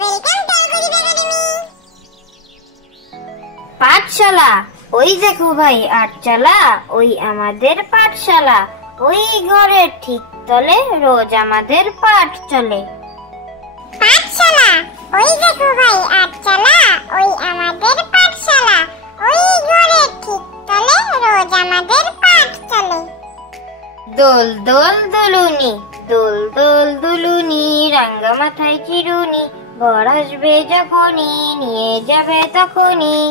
Welcome to গরিব academy. পাঠশালা, ওই দেখো ভাই আটচালা, ওই আমাদের পাঠশালা। ওই ঘরের ঠিক তলে রোজ আমাদের পাঠ চলে। পাঠশালা, ওই দেখো ভাই আটচালা, ওই আমাদের পাঠশালা। ওই ঘরের ঠিক তলে রোজ আমাদের পাঠ চলে। দোল দোল দুলুনি, দোল দোল দুলুনি, রাঙ্গা মাথায় চিরুনি, বর আসবে যখনই নিয়ে যাবে তখনই।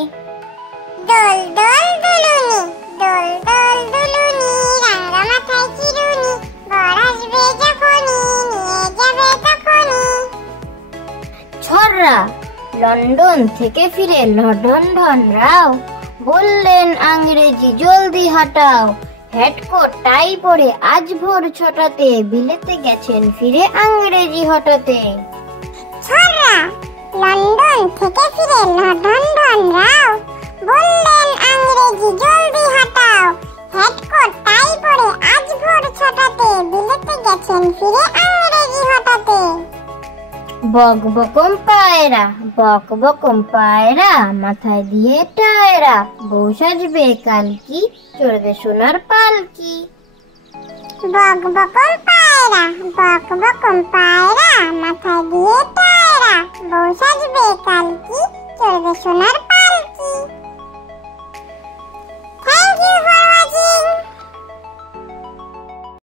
দোল দোল দুলুনি, দোল দোল দুলুনি, রাঙ্গা মাথায় চিরুনি, বর আসবে যখনই নিয়ে যাবে তখনই। ছড়রা, লন্ডন থেকে ফিরে লন্ডন রাও, বললেন আংরেজি জলদি হাটাও। হেডকোট টাই পরে আজ ভোর ৬টাতে, বিলেতে গেছেন ফিরে আংরেজি হঠাতে। ছড়রা, লন্ডন থেকে ফিরে লন্ডন রাও, বললেন আংরেজি জলদি হাটাও। হেডকোট টাই পরে আজ ভোর ৬টাতে, বিলেতে গেছেন ফিরে আংরেজি হঠাতে। বক বকম পায়রা, বক বকম পায়রা, মাথায় দিয়ে টায়রা, বউ সাজবে কালকি, চড়বে সোনার পালকি। বক বকম পায়রা, বক বকম পায়রা, মাথায় দিয়ে টায়রা, বউ সাজবে কালকি, চড়বে সোনার